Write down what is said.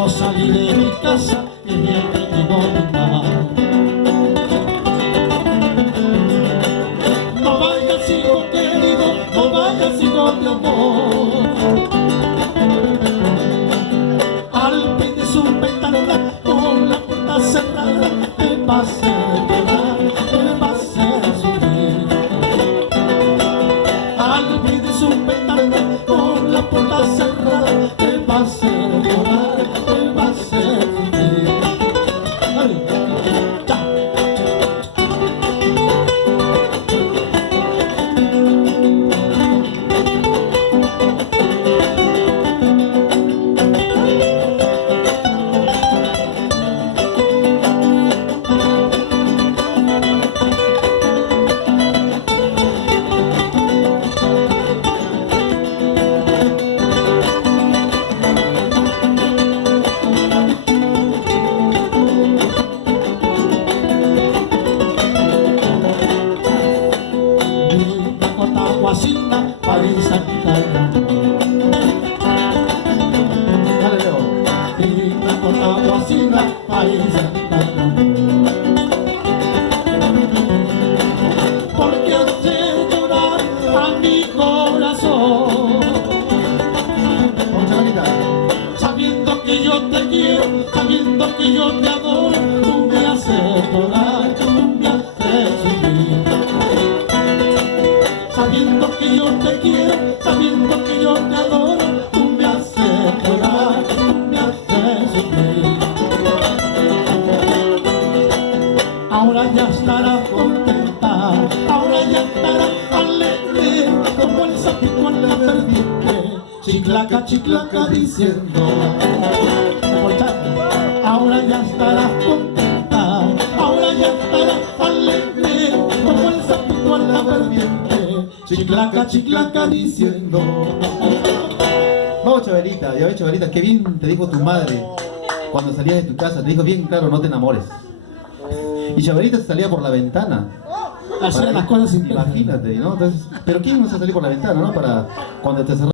Cuando salí de mi casa y me llegó mi mamá. No vayas, hijo querido, no vayas, hijo de amor. Al pie de su ventana con la puerta cerrada te va a hacer llorar, te va a hacer sufrir. Al pie de su ventana con la puerta cerrada te va a hacer llorar, te va a hacer sufrir. ¡Ay! ¡Ya! Guasina, país sanitario. Dale, Leo. Digna con la guasina, país sanitario. Porque hace llorar a mi corazón. Sabiendo que yo te quiero, sabiendo que yo te adoro, tú me haces llorar, tú me haces sufrir. Sabiendo que yo te quiero, sabiendo que yo te adoro, tú me haces llorar, tú me haces sufrir. Ahora ya estarás contenta, ahora ya estarás alegre, como el sapito en la vertiente, chiclaca, chiclaca diciendo. Ahora ya estarás contenta, ahora ya estarás alegre, como el sapito en la vertiente, chiclaca, chiclaca diciendo. No, Chaverita, ya ves, Chaverita, qué bien te dijo tu madre cuando salías de tu casa, te dijo bien claro, no te enamores. Y Chaverita se salía por la ventana. Hacer las cosas sin Imagínate, ¿no? Entonces, pero ¿quién no se salía por la ventana, no? Para cuando te cerraba